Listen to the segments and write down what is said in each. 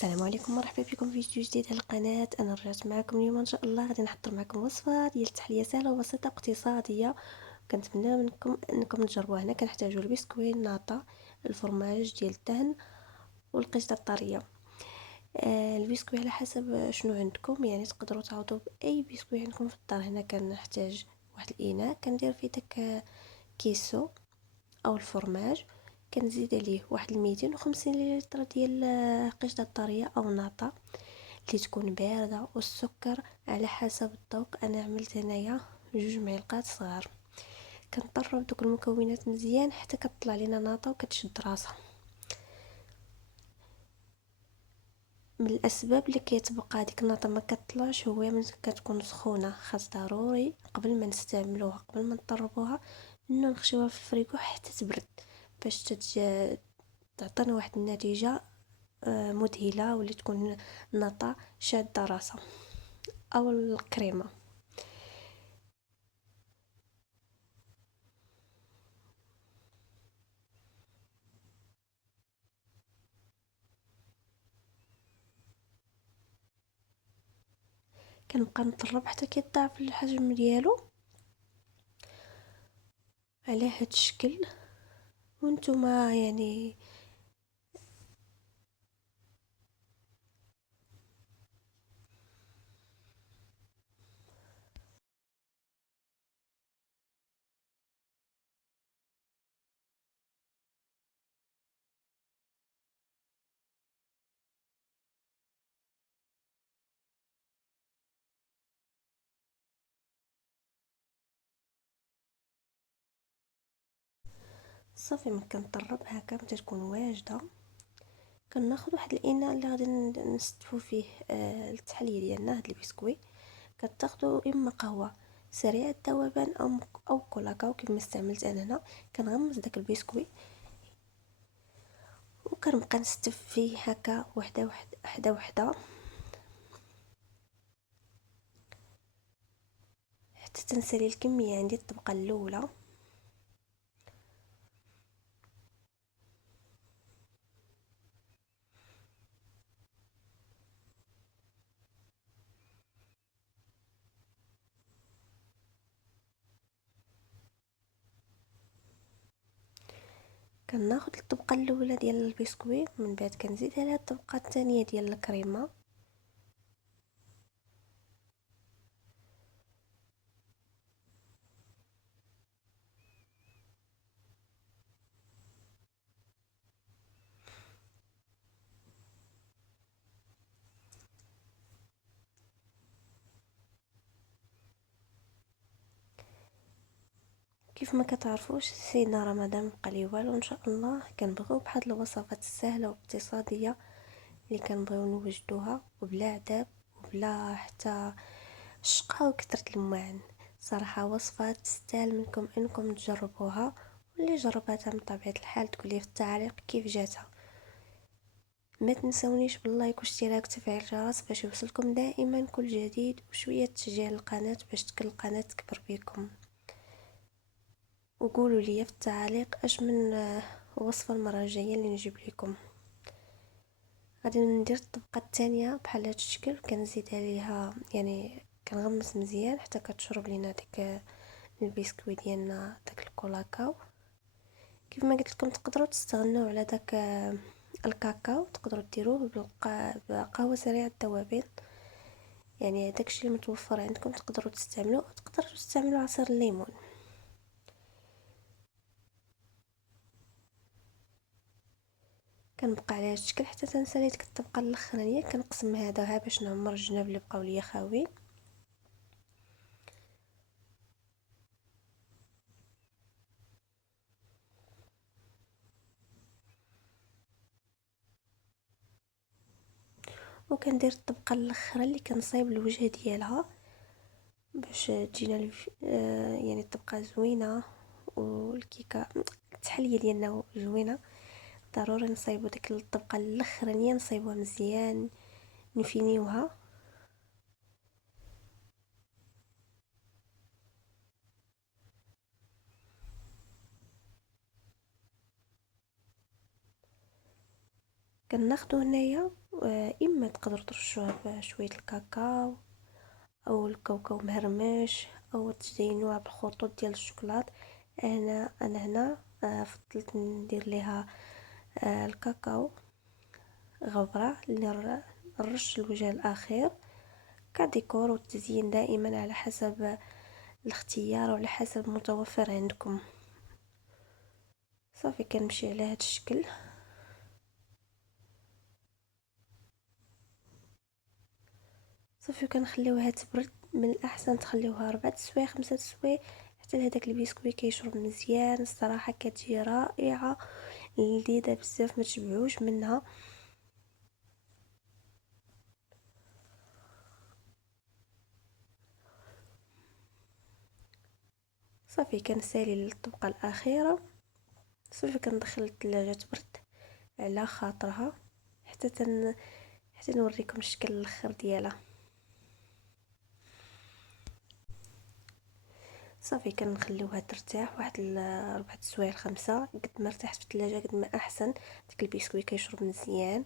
السلام عليكم، مرحبا بكم في فيديو جديد على القناه. انا رجعت معكم اليوم ان شاء الله غادي نحضر معكم وصفه ديال تحليه سهله وبسيطه اقتصاديه. كنتمنى منكم انكم تجربوها. هنا كنحتاجوا البسكويت، الناطا، الفرماج ديال الدهن والقشطه الطريه. البسكويت على حسب شنو عندكم، يعني تقدروا تعوضوا باي بسكويت عندكم في الدار. هنا كنحتاج واحد الاناء كندير فيه داك كيسو او الفرماج، كنزيد عليه واحد 250 لتر ديال قشطه طريه او ناطا اللي تكون بارده، والسكر على حسب الذوق. انا عملت هنايا 2 معالق صغار. كنطرب دوك المكونات مزيان حتى كتطلع لينا ناطا وكتشد راسها. من الاسباب اللي كيتبقى ديك الناطا ما كتطلعش هو من كتكون سخونه. خاص ضروري قبل ما نستعملوها، قبل ما نطربوها، انه نخشيوها في الفريغو حتى تبرد باش تعطينا واحد النتيجه مذهله، واللي تكون ناطا شاده راسها او الكريمه. كنبقى نطرب حتى كيضاعف الحجم ديالو على هاد الشكل. وانتما يعني صافي ما كنطرب هكا متى تكون واجده. كناخذ واحد الاناء اللي غادي نستفو فيه التحليه ديالنا. هاد البسكويت كتاخذوا اما قهوه سريع الذوبان او كولاكاو كيف ما استعملت انا هنا. كنغمس داك البسكويت وكنبقى نستف فيه هكا وحده وحده حتى تنسالي الكميه عندي الطبقه الاولى. كناخذ الطبقه الاولى ديال البسكويت، من بعد كنزيد عليها الطبقه الثانيه ديال الكريمه. كيف ما كتعرفوش سيدنا رمضان مبقى ليه والو. ان شاء الله كنبغيو بحال الوصفات السهله والاقتصاديه اللي كنبغيو نوجدوها وبلا عذاب وبلا حتى شقه وكثرة المعن. صراحه وصفات تستاهل منكم انكم تجربوها، واللي جربتها من طبيعه الحال تقولي في التعليق كيف جاتها. ما تنسونيش باللايك واشتراك وتفعيل الجرس باش يوصلكم دائما كل جديد، وشويه تشجيع للقناه باش تكون القناه تكبر بكم. وقولوا لي في التعليق اش من وصفه المره الجايه اللي نجيب لكم. غادي ندير الطبقه الثانيه بحال هذا الشكل، كنزيد عليها يعني كنغمس مزيان حتى كتشرب لينا ديك البسكويت ديالنا داك الكولاكاو. كيف ما قلت لكم تقدروا تستغنوا على داك الكاكاو، تقدروا ديروه بقهوه سريعه الذوبان. يعني داكشي اللي متوفر عندكم تقدروا تستعملوه. تقدروا تستعملوا عصير الليمون. كنبقى على هذا الشكل حتى تنسالي ديك الطبقه الاخرانيه. كنقسم هذا باش نعمر الجناب اللي بقاو ليا خاويين. وكندير الطبقه الاخرى اللي كنصايب الوجه ديالها باش تجينا يعني الطبقه زوينه والكيكه التحليه ديالنا زوينه. ضروري نصايبوا ديك الطبقه الاخرانيه، نصايبوها مزيان نفينيوها. كناخدو هنايا اما تقدروا ترشوها بشويه الكاكاو او الكاوكاو مهرمش، او تزينوها بالخطوط ديال الشوكولات. انا هنا فضلت ندير ليها الكاكاو غبره اللي نرش الوجه الاخير كديكور والتزيين، دائما على حسب الاختيار وعلى حسب المتوفر عندكم. صافي كنمشي على هذا الشكل. صافي كنخليوها تبرد، من الاحسن تخليوها 4 سوايع 5 سوايع حتى هذاك البسكويت كيشرب مزيان. الصراحه كتجي رائعه لذيذه بزاف، ما تشبعوش منها. صافي كنسالي للطبقه الاخيره. صافي كندخل الثلاجه تبرد على خاطرها حتى نوريكم الشكل الاخر ديالها. صافي كنخليوها ترتاح واحد 4 سوايع 5. قد ما ارتاحت في الثلاجه قد ما احسن، داك البسكويت كيشرب مزيان.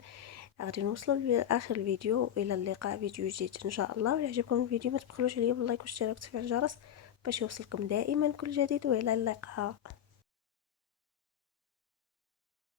غادي نوصلوا لاخر الفيديو، الى اللقاء فيديو جديد ان شاء الله. ولا عجبكم الفيديو ما تبخلوش عليا باللايك والاشتراك وتفعيل الجرس باش يوصلكم دائما كل جديد، والى اللقاء.